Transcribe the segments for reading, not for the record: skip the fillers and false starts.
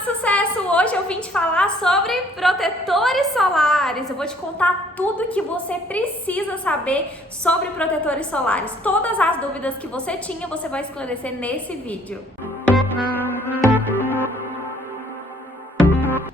de sucesso! Hoje eu vim te falar sobre protetores solares. Eu vou te contar tudo que você precisa saber sobre protetores solares. Todas as dúvidas que você tinha, você vai esclarecer nesse vídeo.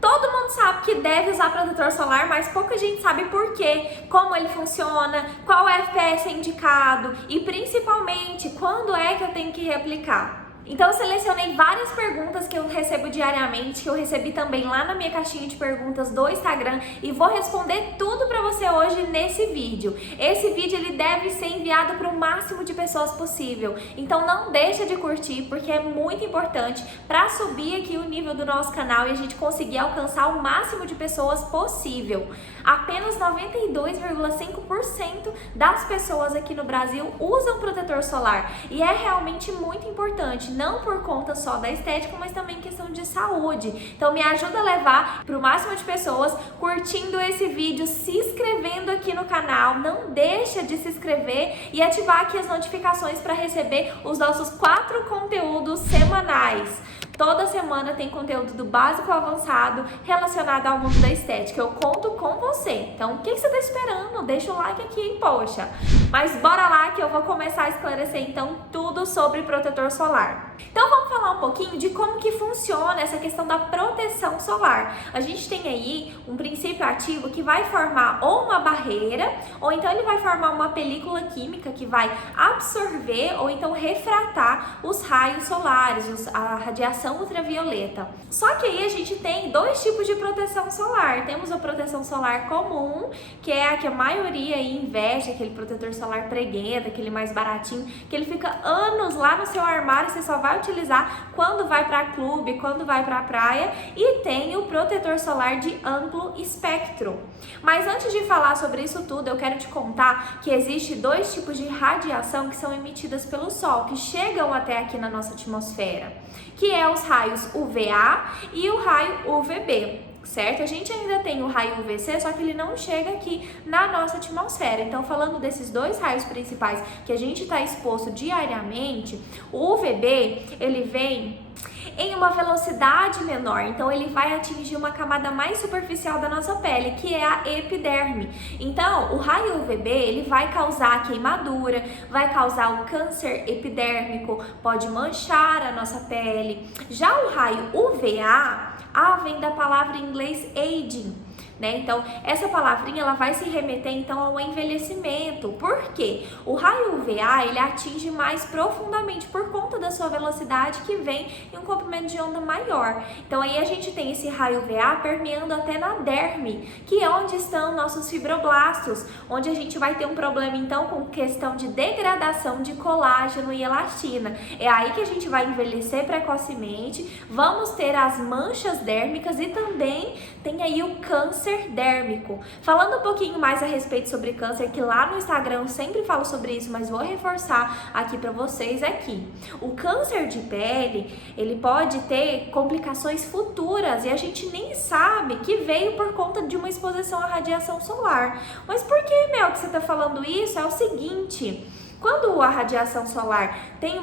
Todo mundo sabe que deve usar protetor solar, mas pouca gente sabe por quê, como ele funciona, qual FPS é indicado e principalmente quando é que eu tenho que reaplicar. Então eu selecionei várias perguntas que eu recebo diariamente, que eu recebi também lá na minha caixinha de perguntas do Instagram e vou responder tudo pra você hoje nesse vídeo. Esse vídeo ele deve ser enviado para o máximo de pessoas possível, então não deixa de curtir porque é muito importante para subir aqui o nível do nosso canal e a gente conseguir alcançar o máximo de pessoas possível. Apenas 92,5% das pessoas aqui no Brasil usam protetor solar e é realmente muito importante. Não por conta só da estética, mas também questão de saúde. Então me ajuda a levar para o máximo de pessoas curtindo esse vídeo, se inscrevendo aqui no canal. Não deixa de se inscrever e ativar aqui as notificações para receber os nossos 4 conteúdos semanais. Toda semana tem conteúdo do básico ao avançado relacionado ao mundo da estética. Eu conto com você. Então, o que você está esperando? Deixa o like aqui, poxa. Mas bora lá que eu vou começar a esclarecer então tudo sobre protetor solar. Então vamos falar um pouquinho de como que funciona essa questão da proteção solar. A gente tem aí um princípio ativo que vai formar ou uma barreira, ou então ele vai formar uma película química que vai absorver ou então refratar os raios solares, a radiação ultravioleta. Só que aí a gente tem dois tipos de proteção solar. Temos a proteção solar comum, que é a que a maioria aí investe, aquele protetor solar preguenta, aquele mais baratinho, que ele fica anos lá no seu armário e você só vai utilizar quando vai para clube, quando vai para praia. E tem o protetor solar de amplo espectro. Mas antes de falar sobre isso tudo, eu quero te contar que existe dois tipos de radiação que são emitidas pelo Sol, que chegam até aqui na nossa atmosfera, que é os raios UVA e o raio UVB. Certo? A gente ainda tem o raio UVC, só que ele não chega aqui na nossa atmosfera. Então, falando desses dois raios principais que a gente está exposto diariamente, o UVB, ele vem em uma velocidade menor, então ele vai atingir uma camada mais superficial da nossa pele, que é a epiderme. Então, o raio UVB, ele vai causar queimadura, vai causar o câncer epidérmico, pode manchar a nossa pele. Já o raio UVA, vem da palavra em inglês aging, né? Então, essa palavrinha ela vai se remeter então ao envelhecimento. Por quê? O raio UVA ele atinge mais profundamente por conta da sua velocidade que vem em um comprimento de onda maior. Então, aí a gente tem esse raio UVA permeando até na derme, que é onde estão nossos fibroblastos, onde a gente vai ter um problema então com questão de degradação de colágeno e elastina. É aí que a gente vai envelhecer precocemente, vamos ter as manchas dérmicas e também tem aí o câncer dérmico. Falando um pouquinho mais a respeito sobre câncer, que lá no Instagram eu sempre falo sobre isso, mas vou reforçar aqui para vocês aqui. O câncer de pele, ele pode ter complicações futuras e a gente nem sabe que veio por conta de uma exposição à radiação solar. Mas por que, Mel, que você está falando isso? É o seguinte, quando a radiação solar tem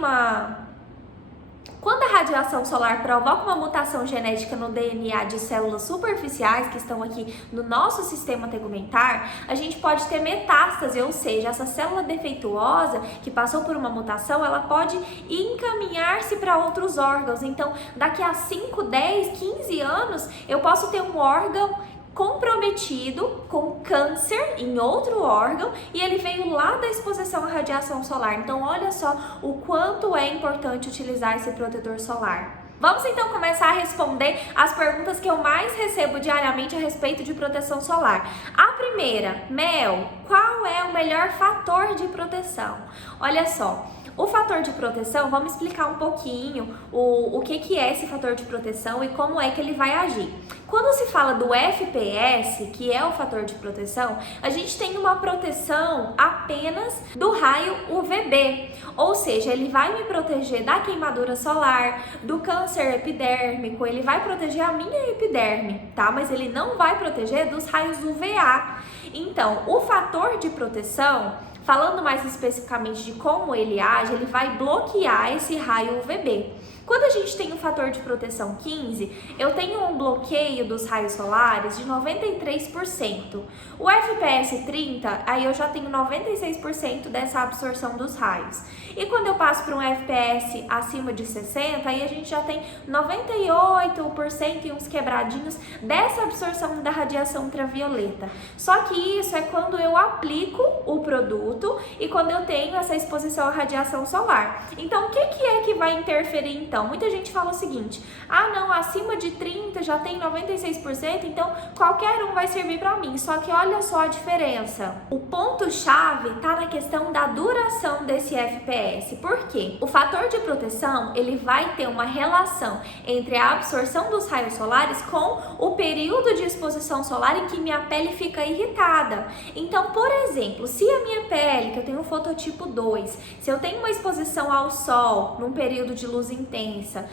Quando a radiação solar provoca uma mutação genética no DNA de células superficiais que estão aqui no nosso sistema tegumentar, a gente pode ter metástase, ou seja, essa célula defeituosa que passou por uma mutação, ela pode encaminhar-se para outros órgãos. Então, daqui a 5, 10, 15 anos, eu posso ter um órgão comprometido com câncer em outro órgão e ele veio lá da exposição à radiação solar. Então, olha só o quanto é importante utilizar esse protetor solar. Vamos então começar a responder as perguntas que eu mais recebo diariamente a respeito de proteção solar. A primeira, Mel, qual é o melhor fator de proteção? Olha só, o fator de proteção, vamos explicar um pouquinho o que é esse fator de proteção e como é que ele vai agir. Quando se fala do FPS, que é o fator de proteção, a gente tem uma proteção apenas do raio UVB, ou seja, ele vai me proteger da queimadura solar, do câncer epidérmico, ele vai proteger a minha epiderme, tá? Mas ele não vai proteger dos raios UVA. Então, o fator de proteção, falando mais especificamente de como ele age, ele vai bloquear esse raio UVB. Quando a gente tem um fator de proteção 15, eu tenho um bloqueio dos raios solares de 93%. O FPS 30, aí eu já tenho 96% dessa absorção dos raios. E quando eu passo para um FPS acima de 60, aí a gente já tem 98% e uns quebradinhos dessa absorção da radiação ultravioleta. Só que isso é quando eu aplico o produto e quando eu tenho essa exposição à radiação solar. Então, o que é que vai interferir então? Muita gente fala o seguinte: ah não, acima de 30 já tem 96%, então qualquer um vai servir para mim. Só que olha só a diferença. O ponto-chave está na questão da duração desse FPS. Por quê? O fator de proteção, ele vai ter uma relação entre a absorção dos raios solares com o período de exposição solar em que minha pele fica irritada. Então, por exemplo, se a minha pele, que eu tenho fototipo 2, se eu tenho uma exposição ao sol num período de luz intensa,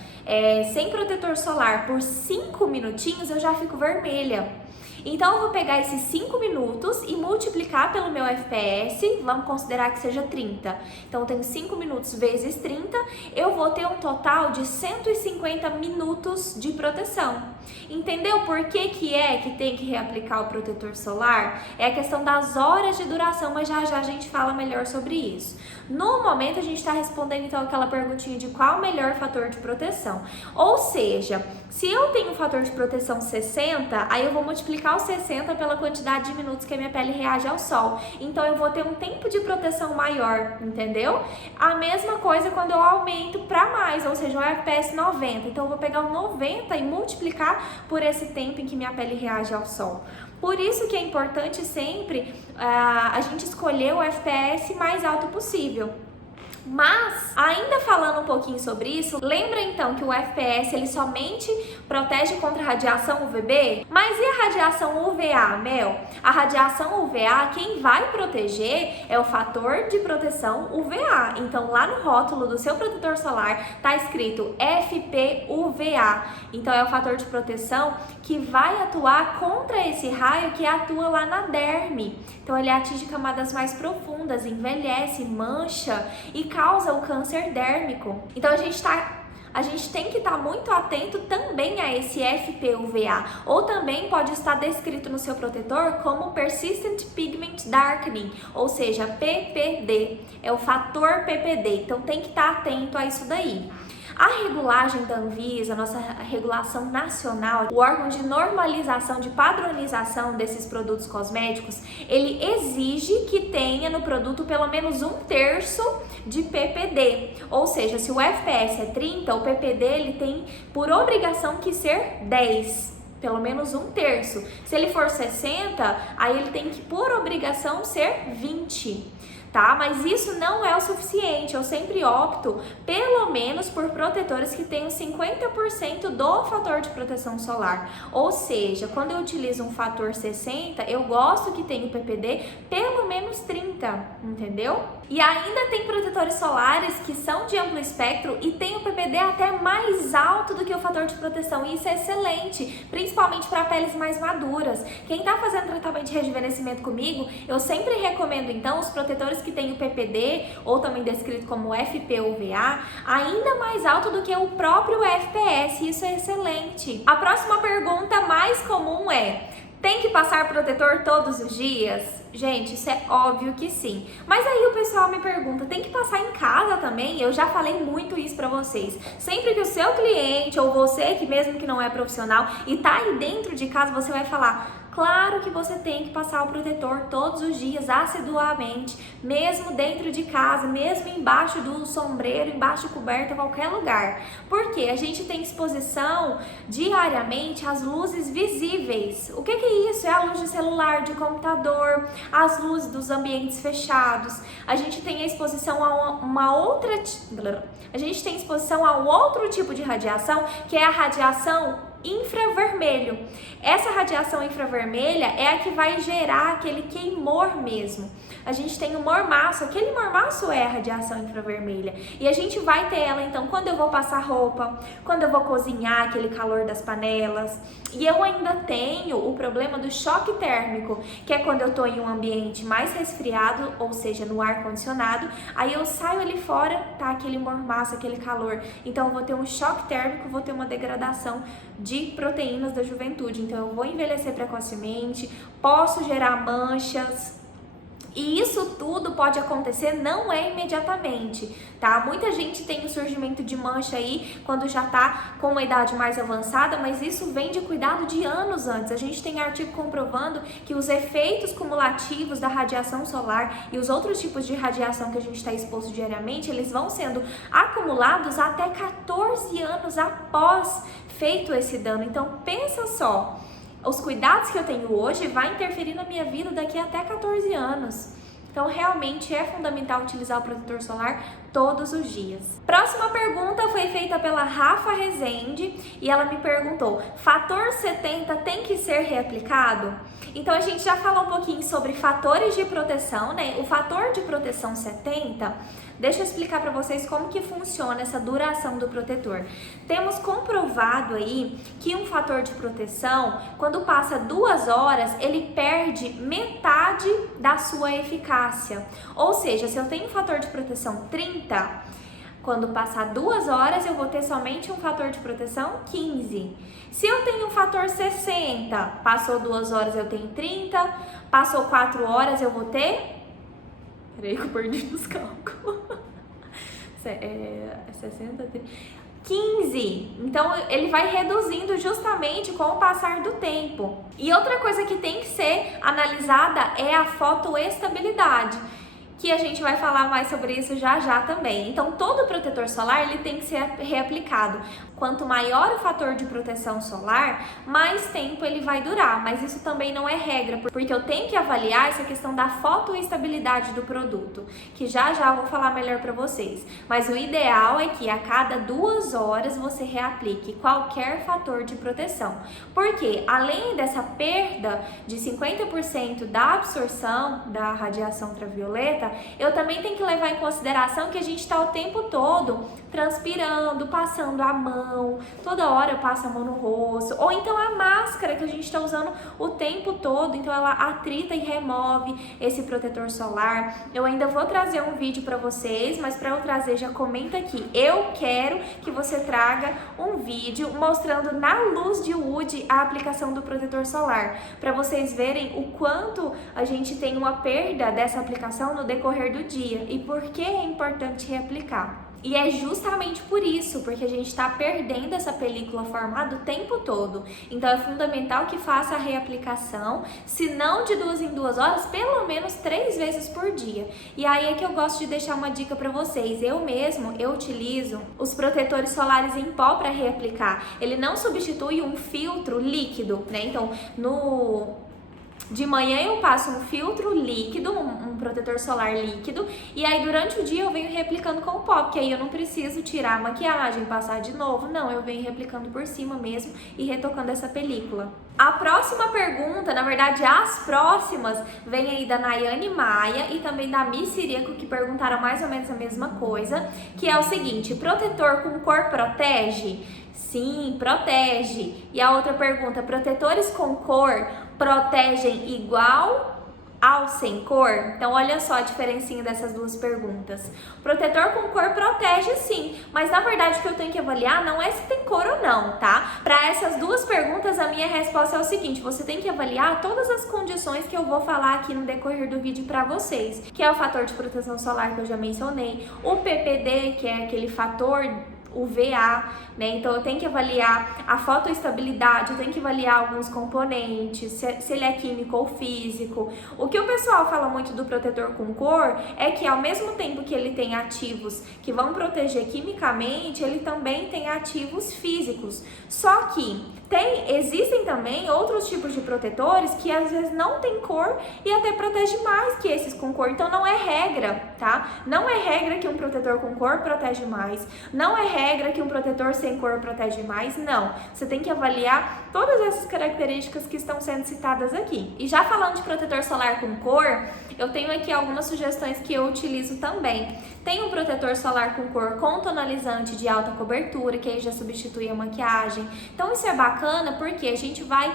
sem protetor solar por 5 minutinhos, eu já fico vermelha. Então eu vou pegar esses 5 minutos e multiplicar pelo meu FPS, vamos considerar que seja 30. Então eu tenho 5 minutos vezes 30, eu vou ter um total de 150 minutos de proteção. Entendeu por que é que tem que reaplicar o protetor solar? É a questão das horas de duração, mas já a gente fala melhor sobre isso. No momento a gente está respondendo então aquela perguntinha de qual o melhor fator de proteção. Ou seja, se eu tenho um fator de proteção 60, aí eu vou multiplicar o 60 pela quantidade de minutos que a minha pele reage ao sol. Então eu vou ter um tempo de proteção maior, entendeu? A mesma coisa quando eu aumento para mais, ou seja, um FPS 90. Então eu vou pegar o 90 e multiplicar por esse tempo em que minha pele reage ao sol. Por isso que é importante sempre a gente escolher o FPS mais alto possível. Mas, ainda falando um pouquinho sobre isso, lembra então que o FPS ele somente protege contra a radiação UVB? Mas e a radiação UVA, Mel? A radiação UVA, quem vai proteger é o fator de proteção UVA. Então, lá no rótulo do seu protetor solar tá escrito FPUVA. Então, é o fator de proteção que vai atuar contra esse raio que atua lá na derme. Então, ele atinge camadas mais profundas, envelhece, mancha e causa o câncer dérmico. Então a gente tem que estar muito atento também a esse FPUVA, ou também pode estar descrito no seu protetor como Persistent Pigment Darkening, ou seja, PPD, é o fator PPD. Então tem que estar atento a isso daí. A regulagem da Anvisa, a nossa regulação nacional, o órgão de normalização, de padronização desses produtos cosméticos, ele exige que tenha no produto pelo menos 1/3 de PPD. Ou seja, se o FPS é 30, o PPD ele tem por obrigação que ser 10. Pelo menos 1/3. Se ele for 60, aí ele tem que por obrigação ser 20. Tá? Mas isso não é o suficiente. Eu sempre opto pelo menos por protetores que tenham 50% do fator de proteção solar. Ou seja, quando eu utilizo um fator 60, eu gosto que tenha o PPD pelo menos 30, entendeu? E ainda tem protetores solares que são de amplo espectro e tem o PPD até mais alto do que o fator de proteção. E isso é excelente, principalmente para peles mais maduras. Quem está fazendo tratamento de rejuvenescimento comigo, eu sempre recomendo então os protetores que tem o PPD, ou também descrito como FPUVA, ainda mais alto do que o próprio FPS. Isso é excelente. A próxima pergunta mais comum é: tem que passar protetor todos os dias? Gente, isso é óbvio que sim. Mas aí o pessoal me pergunta, tem que passar em casa também? Eu já falei muito isso pra vocês. Sempre que o seu cliente ou você, que mesmo que não é profissional e tá aí dentro de casa, você vai falar: claro que você tem que passar o protetor todos os dias, assiduamente, mesmo dentro de casa, mesmo embaixo do sombreiro, embaixo de coberta, qualquer lugar. Porque a gente tem exposição diariamente às luzes visíveis. O que é isso? É a luz de celular, de computador, as luzes dos ambientes fechados. A gente tem a exposição a a gente tem exposição a um outro tipo de radiação, que é a radiação infravermelho. Essa radiação infravermelha é a que vai gerar aquele queimor mesmo. A gente tem o mormaço, aquele mormaço é a radiação infravermelha. E a gente vai ter ela então quando eu vou passar roupa, quando eu vou cozinhar, aquele calor das panelas. E eu ainda tenho o problema do choque térmico, que é quando eu tô em um ambiente mais resfriado, ou seja, no ar condicionado, aí eu saio ali fora, tá aquele mormaço, aquele calor. Então eu vou ter um choque térmico, vou ter uma degradação de proteínas da juventude. Então eu vou envelhecer precocemente, posso gerar manchas. E isso tudo pode acontecer, não é imediatamente, tá? Muita gente tem o surgimento de mancha aí quando já tá com uma idade mais avançada, mas isso vem de cuidado de anos antes. A gente tem artigo comprovando que os efeitos cumulativos da radiação solar e os outros tipos de radiação que a gente está exposto diariamente, eles vão sendo acumulados até 14 anos após feito esse dano. Então pensa só. Os cuidados que eu tenho hoje vai interferir na minha vida daqui até 14 anos. Então, realmente é fundamental utilizar o protetor solar todos os dias. Próxima pergunta foi feita pela Rafa Rezende e ela me perguntou: fator 70 tem que ser reaplicado? Então, a gente já falou um pouquinho sobre fatores de proteção, né? O fator de proteção 70, deixa eu explicar para vocês como que funciona essa duração do protetor. Temos comprovado aí que um fator de proteção, quando passa 2 horas, ele perde metade da sua eficácia. Ou seja, se eu tenho um fator de proteção 30, quando passar 2 horas, eu vou ter somente um fator de proteção 15. Se eu tenho um fator 60, passou 2 horas, eu tenho 30, passou 4 horas, eu vou ter... Peraí que eu perdi nos cálculos. 60, 30... 15. Então, ele vai reduzindo justamente com o passar do tempo. E outra coisa que tem que ser analisada é a fotoestabilidade, que a gente vai falar mais sobre isso já já também. Então, todo protetor solar ele tem que ser reaplicado. Quanto maior o fator de proteção solar, mais tempo ele vai durar, mas isso também não é regra, porque eu tenho que avaliar essa questão da fotoestabilidade do produto, que já já eu vou falar melhor para vocês. Mas o ideal é que a cada 2 horas você reaplique qualquer fator de proteção, porque além dessa perda de 50% da absorção da radiação ultravioleta, eu também tenho que levar em consideração que a gente está o tempo todo transpirando, passando a mão, toda hora eu passo a mão no rosto, ou então a máscara que a gente está usando o tempo todo, então ela atrita e remove esse protetor solar. Eu ainda vou trazer um vídeo para vocês, mas para eu trazer já comenta aqui, eu quero que você traga um vídeo mostrando na luz de Wood a aplicação do protetor solar, para vocês verem o quanto a gente tem uma perda dessa aplicação no decorrer do dia e por que é importante reaplicar. E é justamente por isso, porque a gente está perdendo essa película formada o tempo todo. Então é fundamental que faça a reaplicação, se não de 2 em 2 horas, pelo menos 3 vezes por dia. E aí é que eu gosto de deixar uma dica para vocês. Eu utilizo os protetores solares em pó para reaplicar. Ele não substitui um filtro líquido, né? Então, de manhã eu passo um filtro líquido, um protetor solar líquido, e aí durante o dia eu venho reaplicando com o pó, porque aí eu não preciso tirar a maquiagem, passar de novo, não, eu venho reaplicando por cima mesmo e retocando essa película. A próxima pergunta, na verdade as próximas, vem aí da Nayane Maia e também da Mi Sirico, que perguntaram mais ou menos a mesma coisa, que é o seguinte: protetor com cor protege? Sim, protege. E a outra pergunta: protetores com cor protegem igual ao sem cor? Então olha só a diferencinha dessas duas perguntas. Protetor com cor protege sim, mas na verdade o que eu tenho que avaliar não é se tem cor ou não, tá? Para essas duas perguntas a minha resposta é o seguinte: você tem que avaliar todas as condições que eu vou falar aqui no decorrer do vídeo para vocês, que é o fator de proteção solar que eu já mencionei, o PPD, que é aquele fator UVA, né? Então eu tenho que avaliar a fotoestabilidade, eu tenho que avaliar alguns componentes, se ele é químico ou físico. O que o pessoal fala muito do protetor com cor é que ao mesmo tempo que ele tem ativos que vão proteger quimicamente, ele também tem ativos físicos. Só que existem também outros tipos de protetores que às vezes não tem cor e até protege mais que esses com cor. Então não é regra, tá? Não é regra que um protetor com cor protege mais. Não é regra que um protetor sem cor protege mais. Não. Você tem que avaliar todas essas características que estão sendo citadas aqui. E já falando de protetor solar com cor, eu tenho aqui algumas sugestões que eu utilizo também. Tem um protetor solar com cor com tonalizante de alta cobertura, que aí já substitui a maquiagem. Então isso é bacana porque a gente vai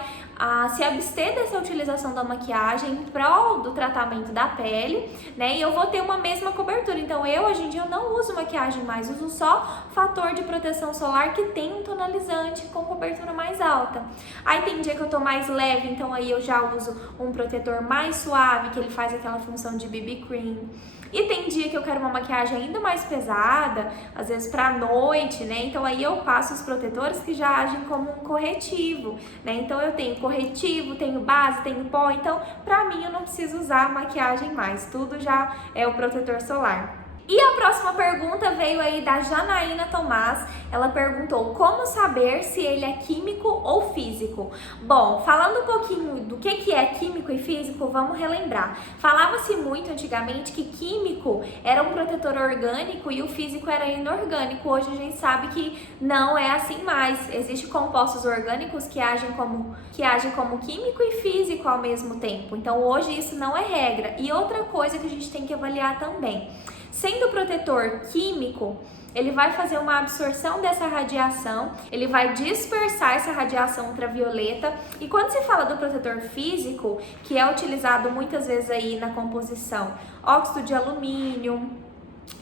se abster dessa utilização da maquiagem em prol do tratamento da pele, né? E eu vou ter uma mesma cobertura. Então hoje em dia eu não uso maquiagem mais, uso só fator de proteção solar que tem um tonalizante com cobertura mais alta. Aí tem dia que eu tô mais leve, então aí eu já uso um protetor mais suave, que ele faz aquela função de BB cream. E tem dia que eu quero uma maquiagem ainda mais pesada, às vezes pra noite, né? Então aí eu passo os protetores que já agem como um corretivo, né? Então eu tenho corretivo, tenho base, tenho pó, então pra mim eu não preciso usar maquiagem mais, tudo já é o protetor solar. E a próxima pergunta veio aí da Janaína Tomás. Ela perguntou como saber se ele é químico ou físico. Bom, falando um pouquinho do que é químico e físico, vamos relembrar. Falava-se muito antigamente que químico era um protetor orgânico e o físico era inorgânico. Hoje a gente sabe que não é assim mais. Existem compostos orgânicos que agem como químico e físico ao mesmo tempo. Então hoje isso não é regra. E outra coisa que a gente tem que avaliar também. Sendo protetor químico, ele vai fazer uma absorção dessa radiação, ele vai dispersar essa radiação ultravioleta. E quando se fala do protetor físico, que é utilizado muitas vezes aí na composição óxido de alumínio,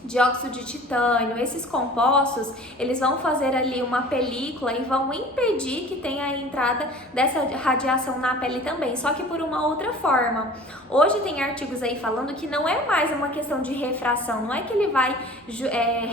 dióxido de titânio, esses compostos, eles vão fazer ali uma película e vão impedir que tenha a entrada dessa radiação na pele também, só que por uma outra forma. Hoje tem artigos aí falando que não é mais uma questão de refração, não é que ele vai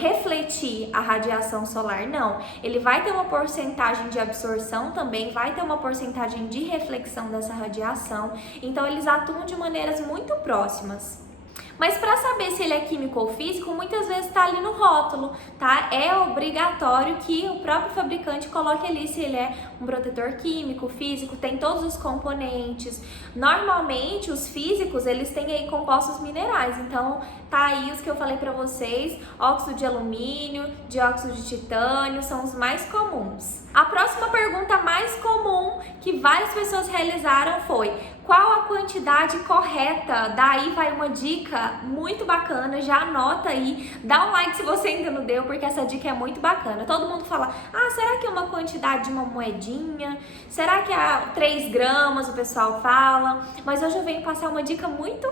refletir a radiação solar, não. Ele vai ter uma porcentagem de absorção também, vai ter uma porcentagem de reflexão dessa radiação, então eles atuam de maneiras muito próximas. Mas para saber se ele é químico ou físico, muitas vezes está ali no rótulo, tá? É obrigatório que o próprio fabricante coloque ali se ele é um protetor químico, físico, tem todos os componentes. Normalmente, os físicos, eles têm aí compostos minerais, então tá aí os que eu falei para vocês, óxido de alumínio, dióxido de titânio, são os mais comuns. A próxima pergunta mais comum que várias pessoas realizaram foi: qual a quantidade correta? Daí vai uma dica muito bacana, já anota aí, dá um like se você ainda não deu, porque essa dica é muito bacana. Todo mundo fala, será que é uma quantidade de uma moedinha? Será que é 3 gramas, o pessoal fala? Mas hoje eu venho passar uma dica muito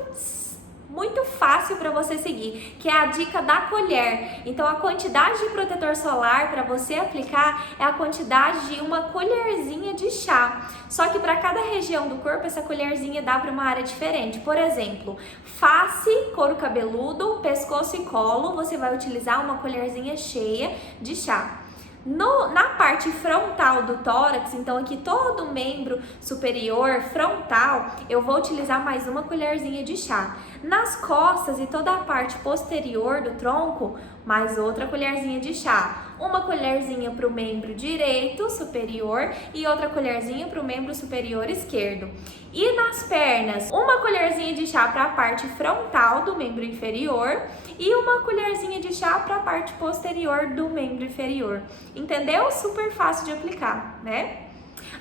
fácil para você seguir, que é a dica da colher. Então a quantidade de protetor solar para você aplicar é a quantidade de uma colherzinha de chá. Só que para cada região do corpo essa colherzinha dá para uma área diferente. Por exemplo, face, couro cabeludo, pescoço e colo, você vai utilizar uma colherzinha cheia de chá. Na parte frontal do tórax, então aqui todo o membro superior frontal, eu vou utilizar mais uma colherzinha de chá. Nas costas e toda a parte posterior do tronco, mais outra colherzinha de chá. Uma colherzinha para o membro direito superior e outra colherzinha para o membro superior esquerdo. E nas pernas, uma colherzinha de chá para a parte frontal do membro inferior e uma colherzinha de chá para a parte posterior do membro inferior. Entendeu? Super fácil de aplicar, né?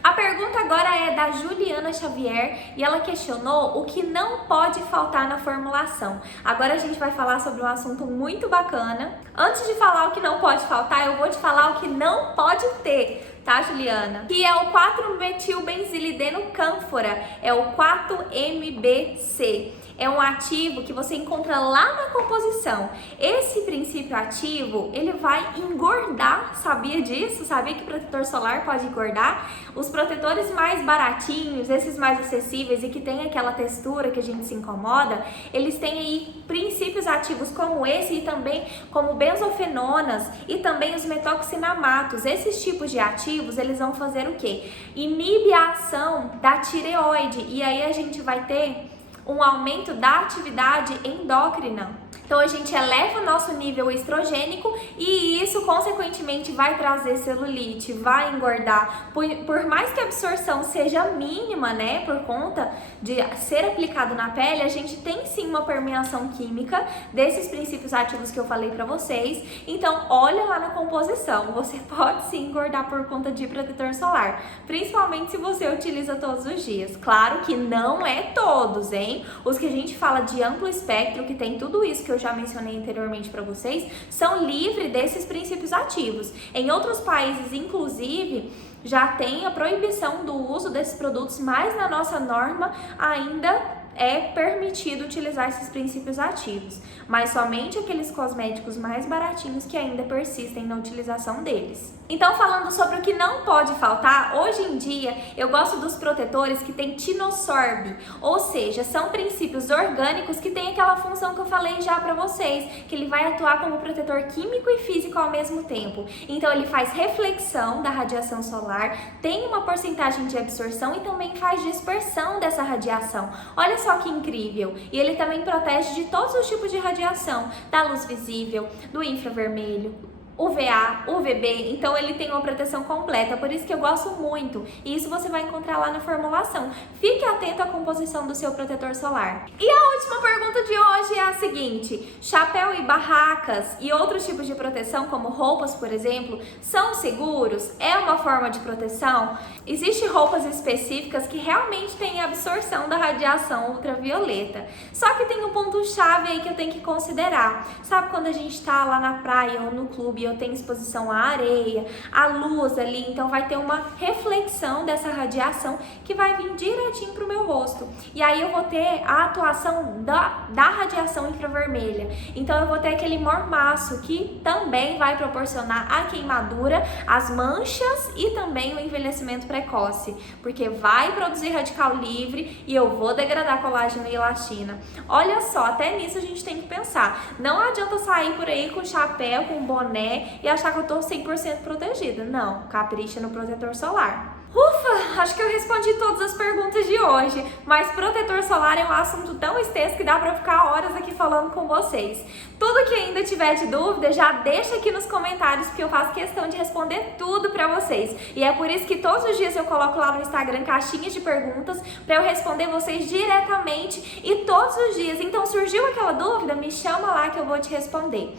A pergunta agora é da Juliana Xavier e ela questionou o que não pode faltar na formulação. Agora a gente vai falar sobre um assunto muito bacana. Antes de falar o que não pode faltar, eu vou te falar o que não pode ter, tá, Juliana? Que é o 4-metilbenzilideno cânfora, é o 4-MBC. É um ativo que você encontra lá na composição. Esse princípio ativo, ele vai engordar, sabia disso? Sabia que protetor solar pode engordar? Os protetores mais baratinhos, esses mais acessíveis e que tem aquela textura que a gente se incomoda, eles têm aí princípios ativos como esse e também como benzofenonas e também os metoxinamatos. Esses tipos de ativos, eles vão fazer o quê? Inibe a ação da tireoide e aí a gente vai ter um aumento da atividade endócrina. Então a gente eleva o nosso nível estrogênico e isso consequentemente vai trazer celulite, vai engordar. Por mais que a absorção seja mínima, né, por conta de ser aplicado na pele, a gente tem sim uma permeação química desses princípios ativos que eu falei pra vocês. Então olha lá na composição, você pode sim engordar por conta de protetor solar, principalmente se você utiliza todos os dias. Claro que não é todos, hein? Os que a gente fala de amplo espectro, que tem tudo isso que eu já mencionei anteriormente para vocês, são livres desses princípios ativos. Em outros países, inclusive, já tem a proibição do uso desses produtos, mas na nossa norma ainda é permitido utilizar esses princípios ativos, mas somente aqueles cosméticos mais baratinhos que ainda persistem na utilização deles. Então, falando sobre o que não pode faltar, hoje em dia eu gosto dos protetores que tem tinosorb, ou seja, são princípios orgânicos que tem aquela função que eu falei já para vocês, que ele vai atuar como protetor químico e físico ao mesmo tempo. Então ele faz reflexão da radiação solar, tem uma porcentagem de absorção e também faz dispersão dessa radiação. Olha só que incrível! E ele também protege de todos os tipos de radiação, da luz visível, do infravermelho, UVA, UVB, então ele tem uma proteção completa, por isso que eu gosto muito, e isso você vai encontrar lá na formulação. Fique atento à composição do seu protetor solar. E a última pergunta de hoje é a seguinte: chapéu e barracas e outros tipos de proteção, como roupas, por exemplo, são seguros? É uma forma de proteção? Existem roupas específicas que realmente têm absorção da radiação ultravioleta, só que tem um ponto-chave aí que eu tenho que considerar. Sabe quando a gente tá lá na praia ou no clube, eu tenho exposição à areia, à luz ali, então vai ter uma reflexão dessa radiação que vai vir direitinho pro meu rosto. E aí eu vou ter a atuação da radiação infravermelha. Então eu vou ter aquele mormaço que também vai proporcionar a queimadura, as manchas e também o envelhecimento precoce, porque vai produzir radical livre e eu vou degradar colágeno e elastina. Olha só, até nisso a gente tem que pensar. Não adianta sair por aí com chapéu, com boné e achar que eu tô 100% protegida. Não, capricha no protetor solar. Ufa, acho que eu respondi todas as perguntas de hoje, mas protetor solar é um assunto tão extenso que dá pra ficar horas aqui falando com vocês. Tudo que ainda tiver de dúvida, já deixa aqui nos comentários, porque eu faço questão de responder tudo pra vocês. E é por isso que todos os dias eu coloco lá no Instagram caixinhas de perguntas pra eu responder vocês diretamente e todos os dias. Então surgiu aquela dúvida, me chama lá que eu vou te responder.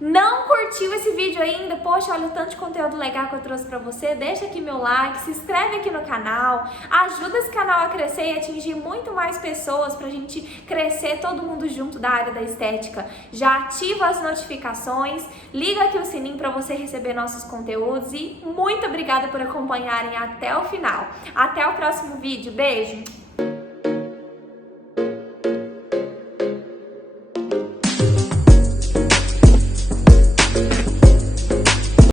Não curtiu esse vídeo ainda? Poxa, olha o tanto de conteúdo legal que eu trouxe pra você. Deixa aqui meu like, se inscreve aqui no canal, ajuda esse canal a crescer e atingir muito mais pessoas pra gente crescer todo mundo junto da área da estética. Já ativa as notificações, liga aqui o sininho pra você receber nossos conteúdos e muito obrigada por acompanharem até o final. Até o próximo vídeo, beijo!